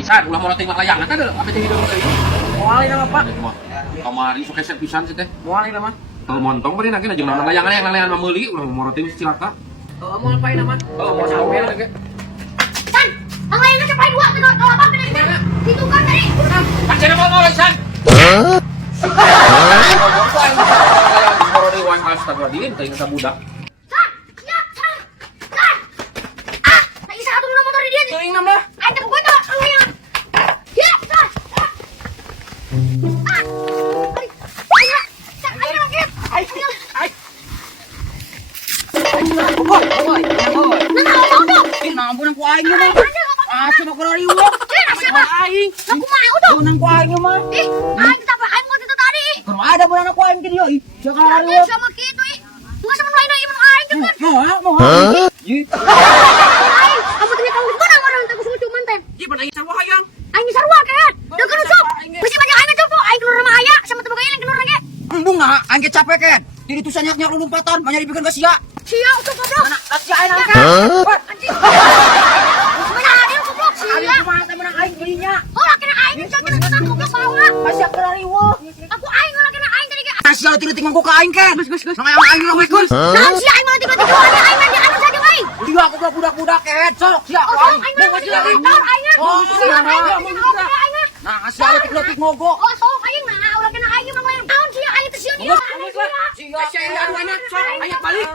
Pisan, ulah mau tinggal layangan teh apa teh hidup teh. Moal ini Pak. Kamari sok keset pisan sih teh. Moal ini mah. Kalau montong bari nake jeung layangan yang layangan mah meuli ulah mau roti cilaka. Moal apa ini mah? Mau sampean ge. San, ang layangan siya pa dua tuh kalau apa benar itu kan tadi. Pacena mau San. Astagfirullahaladzim, teuing ka budak. San, ya, San. San. Ah, lagi satu dulu motor di dia. Teuing na mah. Ay, tapi gua tuh ang layangan. Ya, San. Ah. Ay, San, ay lagi. Ay. Boy. Nanaw mo. Naambon ang kuaing mo. Asa mo ko riwo. Siapa? Kuaing. Aku mau tuh. Nang kuaing mo. Ih, ay kita pakai mo dito tadi. Karo ada mo na kuaing kini yo. Saka Lagi riwo. sama gitu ih. Enggak sama lain ibu aing kan. Mo. Yi. Aing, kamu tadi kamu mana orang tak kusumu cuman ten. Yi pan aing sarwa hayang. Aing di sarua kan. Udah kerusup. Mesti banyak aing coba aing keluar sama aya sama temen aing keluar lagi. Embung na aing ge capek kan. Jadi tu sanyak lumpatan, banyak dibikin ka sia. Sia utuh goblok. Nak sia aing angkat. Anjing. Mana ada goblok sia. Ari kumaha teh menang aing belinya. Oh, laki aing bisa kena kesan goblok bawa. Masih karo riwo. Aku aing laki aing tadi ke. Asia tilu nganggo ka aing kan. Gus. Nang aing lah gus. Naon sia aing malah tiba-tiba ada aing mandi anu saja aing. Dia aku budak-budak ket sok sia Oh, aing. aing mah masih aing aing. Oh, sia aing. Nah, asia letik ngogo. Oh, sok aing nah ulah kena aing mah lain tahun sia aing teh sia dia. Sia yang aduana sok aya balik.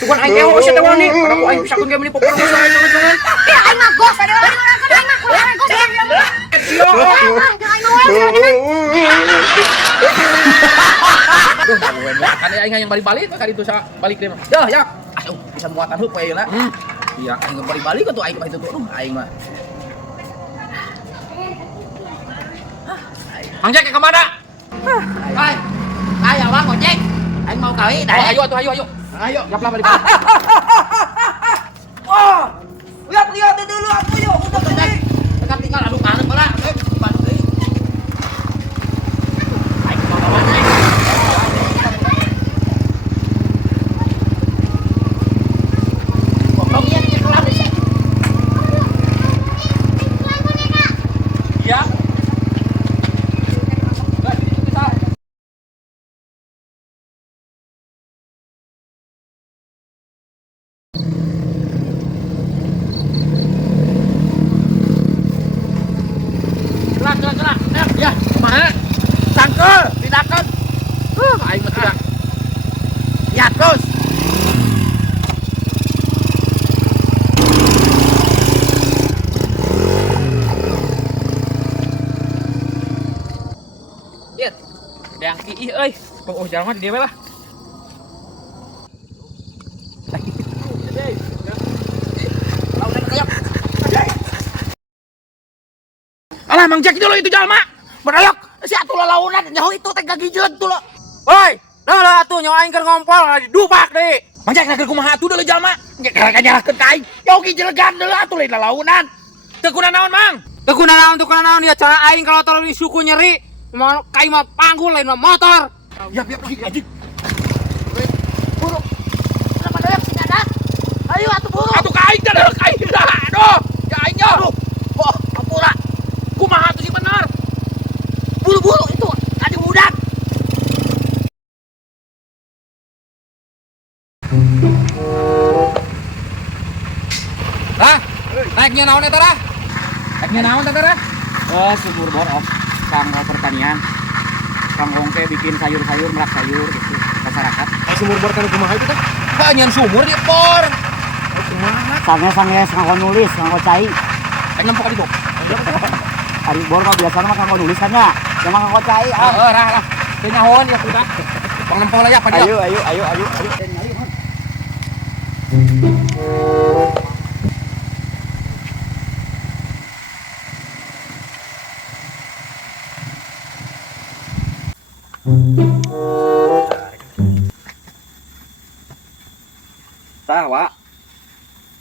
Tukan aing kewo sia teh wani. Kada ku aing pisakeun ge meuni pokona mah soalnya jangan. Aing mah gos ada aing mah gos. Sia. Kan aing yang balik-balik ka ditu sa balik deh mah. Dah ya. Asuh bisa muatan heup we lah. Iya, Aing balik atuh aing mah itu tuh aing mah. Mang Jack ke mana? Hai. Ayo bang ojek. Aing mau kawin Oh, ayo atuh ayo. Ayo. Siap lah balik. Wah. Lihat dulu aku yuk. Udah gede. Tekan tinggal aduh kangen pala. Bantu deui. Aing mau lawan aing. Goblok ieu ke kolam sih. Iya. Gerak. Ya, kemana? Sangkel, tindakan. Aing mah tidak. Ya terus. Lihat. Yang kiih euy. Oh, jalan mah di dewe lah. Alah Mang Jack dulu itu jalma. Berayok si atuh lalaunan nyaho itu teh gagijeut tuh lo. Hoi, lah atuh nyaho aing keur ngompol dubak deui. Mang Jack naker kumaha atuh deuleu jalma? Gara nyalahkeun ka aing. Ya oge jelegan deuleu atuh lain lalaunan. Teu kuna naon, Mang? Teu kuna naon ya cara aing kalau tolong di suku nyeri. Mau kai mah panggul lain mah motor. Ya pergi anjing. Buru. Kenapa dayak si dadak? Ayo atuh buru. Atuh ka aing dah, ka aing dah. Aduh, ya aing nya. Wah, ampura. Kumaha tuh si bener? Buru-buru itu ada budak. Lah, naiknya naon eta tah? Naiknya naon teh tah? Oh, sumur bor of kanggo pertanian. Kanggo teh bikin sayur-sayur, merak sayur gitu masyarakat. Sumur bor kana kumaha itu teh? Banyak sumur di bor. Sange nganggo nulis, nganggo cai. Aing nempok di bor. Ari bor mah biasana mah nganggo nulis kan ya. Yang nganggo cai. Lah. Teu nyahoan ya kuda. Bang nempok lah ya pada. Ayo. Tah, Wak.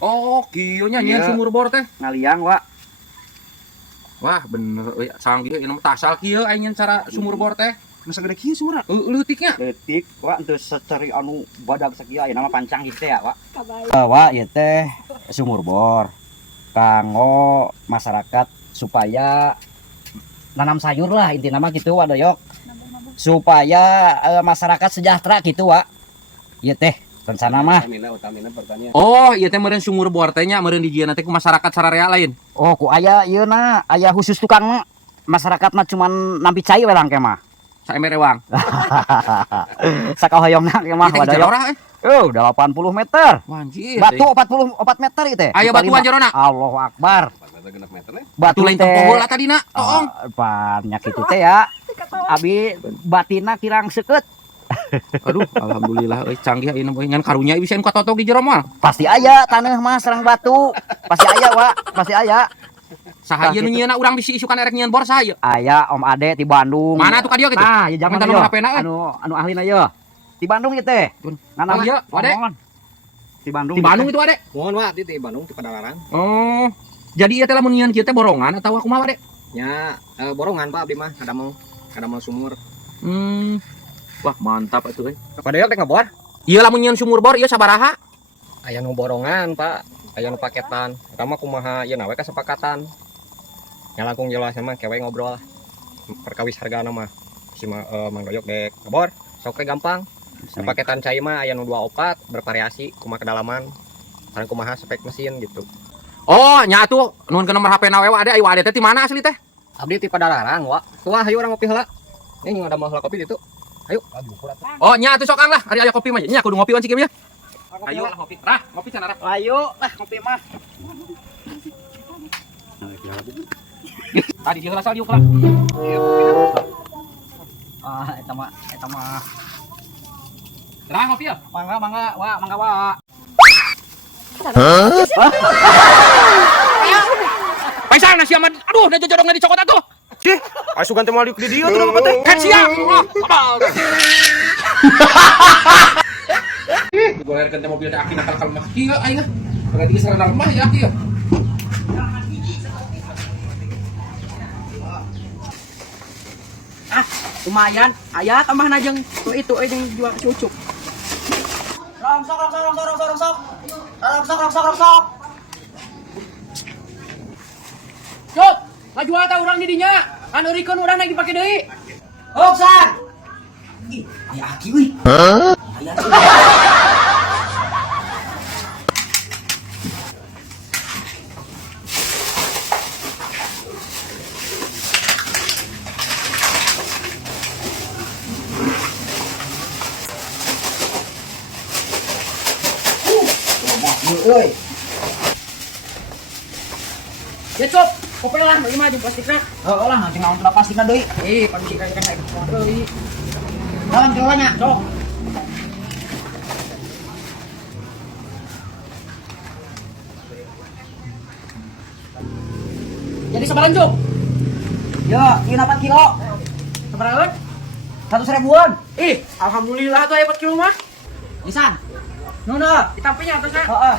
Oh, kieu nya nyeun Iya. sumur bor teh. Ngaliang, Wak. Wah, bener euy, sang kieu ieu mah tasal kieu aing nyeun cara sumur bor teh. Masa gede kieu sumur. Leutiknya. Detik wa untuk secari anu badag sakieu aya nama pancang gitu ya wa. Wa ieu teh sumur bor kanggo masyarakat supaya nanam sayur lah intinya mah gitu wa doyok. Supaya masyarakat sejahtera gitu wa. Ieu teh rencana mah. Utamina pertanian. Oh, ieu teh meureun sumur bor teh nya meureun dijieun teh ku masyarakat sararea lain. Oh ku aya ieu na aya khusus tukang mah. Masyarakat mah cuman nampi cai we langke mah. Saemere wang. Sakahoyongna ge mah Ieu teh wadah jarorah udah 80 meter. Anjir. Batu 44 meter itu teh. Aya batuan jerona. Allahu Akbar. Batu Batu lain teh pohon lah tadina. Toong. Banyak itu teh ya. Abi batina kirang seukeut. Aduh, alhamdulillah euy canggih ieu mah ngan karunya bisa nu katotok di jero mah. Pasti aya taneuh mah sareng batu. Pasti aya wa, pasti aya. Saha ieu nu nyieunna urang bisi isukan erek nyieun bor saha ieu? Aya Om Ade di Bandung. Mana tuh ka dieu kitu? Nah, ya jangan Minta ieu. nomor HP-na euy. Anu ahlina ieu. Di Bandung ieu teh. Ngana Oh, iya, Ade. Di Bandung. Di Bandung itu ade. Mohon wa di Bandung di Padalarang. Oh. Jadi ieu teh lamun nyieun kieu teh borongan atau kumaha ade? Nya borongan Pak abdi mah kadamel sumur. Wah, mantap atuh euy. Pada yok teh ngebor. Ieu lamun nyieun sumur bor ieu sabaraha? Aya nu borongan Pak, aya nu paketan. Eta mah kumaha ieu na we kasepakatan. Nya langkung jelas mah kewe ngobrol. Perkawis hargana mah. Si Mang Doyok dek ngebor, sok teh gampang. Paketan cai mah aya nu 24 bervariasi kumaha kedalaman. Sareng kumaha spek mesin gitu. Oh, nya atuh nuhun ke nomor HP na we ade ayo ade teh di mana asli teh? Abdi ti Padalarang wa. Tuah hayu urang ngopi heula. Ini ada mahal kopi itu. Ayo. Oh, nya atuh sokan lah, ari aya kopi mah. Nya kudu ngopi wan sikieu nya. Ayo lah ngopi. Rah, ngopi cenah rah. Ayo lah ngopi mah. Tadi dieu asal diuk lah. Ah eta mah Rah ngopi ya. mangga wa. Paisang nasi aman. Aduh, na jodongna dicokot atuh. Cih, asukan teh malik di dieu tuh apa teh? Kan sia. Abal. Digolerkeun teh mobil teh aki nakal kalmah kieu aing. Berarti geus rada lemah ya aki ya. Lumayan, aya tambah najeng tuh itu yang jual cucuk. Rongsok. Cuk, ngajual ta urang di dinya. Anu rikeun urang lagi dipake deui. Oksan. Ih, aya aki euy. Ya cuk, kopelan bagi maju plastikna. Heeh lah nanti ngaon teu pastikan deui. Pagi kayak kayak deui. Dalam jalannya. Cuk. Jadi sebaran cuk. Ya, ieu 4 kilo. Sebaran? 100 ribuan. Ih, alhamdulillah tuh 4 kilo mah. Nisan. Nuna. Ditampinya atasnya. Heeh.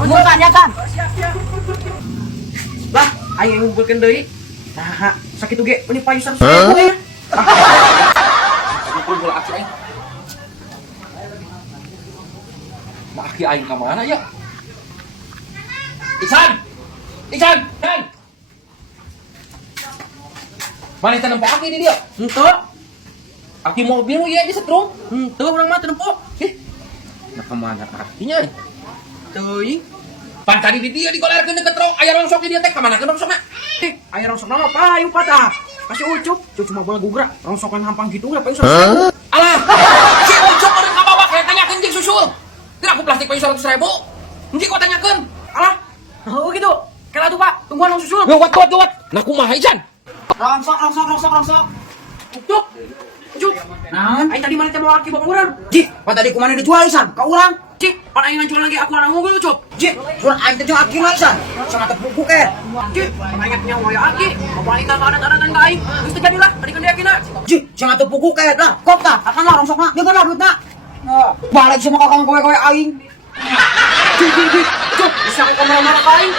Bukan ya kan? Lah, ayo ngumpulkeun deui. Nah, sakitu ge ini payu 100 ribu ya. Kumpul aki aing. Nah, aki aing ka mana ya? Isan. Hei. Mana teh nempo aki di dia? Henteu. Aki mobil ieu di setrum. Henteu urang mah teu nempo. Nah, kemana artinya? Teuing. Pan tadi di dia digolerkeun deket rong aya rongsok di dia teh ka mana rongsokna? Aya rongsokna mah payu patah. Kasih ucup, cuma bola gugra. Rongsokan hampang gitu udah payu 100.000. Alah, si ucok orang kabawa kayak tanyakeun jeung susul. Tidak aku plastik payu 100.000. Engke kau tanyakeun. Alah. Oh gitu. Kela tuh Pak, tungguan nang susul. Gawat. Nah kumaha Isan? Rongsok. Ucuk. Ucuk. Naon? Aing tadi mana teh bawa aki bapak urang. Ji, pan tadi kumana dijual Isan? Ka urang. Cik, pan aing ngancuan lagi aku anak ngogol ucup. Ji, urang aing teh jeung aki mah Isan. Sama tepuku ke. Cik, pan aing nya waya aki. Bapak aing ka adat-adatan ka aing. Geus teu jadilah, tadi kan dia akina. Ji, sama tepuku ke lah. Kok tah? Akan lah rongsokna. Dia benar duitna. Balik sama kakang kowe-kowe aing. Cik, ucuk. Bisa aku kamera-kamera ka aing.